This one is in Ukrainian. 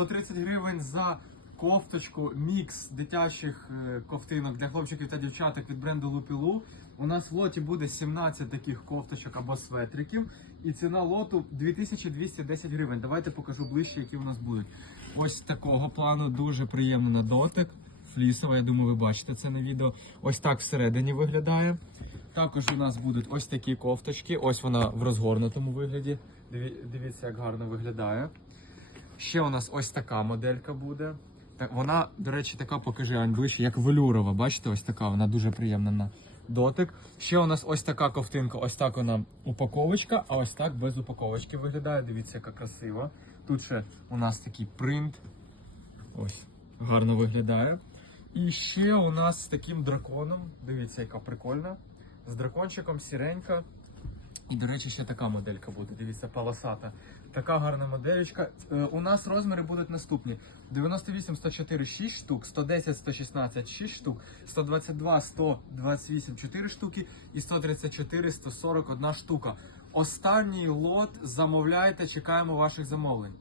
130 гривень за кофточку, мікс дитячих е, ковтинок для хлопчиків та дівчаток від бренду Лупілу. У нас в лоті буде 17 таких кофточок або светриків. І ціна лоту 2210 гривень. Давайте покажу ближче, які у нас будуть. Ось такого плану, дуже приємний на дотик. Флісова, я думаю, ви бачите це на відео. Ось так всередині виглядає. Також у нас будуть ось такі кофточки. Ось вона в розгорнутому вигляді. Дивіться, як гарно виглядає. Ще у нас ось така моделька буде. Вона, до речі, така покажи Ань, як велюрова. Бачите, ось така, вона дуже приємна на дотик. Ще у нас ось така ковтинка, ось так вона упаковочка, а ось так без упаковочки виглядає. Дивіться, яка красива. Тут ще у нас такий принт. Ось, гарно виглядає. І ще у нас з таким драконом. Дивіться, яка прикольна. З дракончиком сіренька. І, до речі, ще така моделька буде. Дивіться, полосата. Така гарна моделька. Е, у нас розміри будуть наступні: 98, 104, 6 штук, 110, 116, 6 штук, 122, 128, 4 штуки і 134, 141 штука. Останній лот замовляйте, чекаємо ваших замовлень.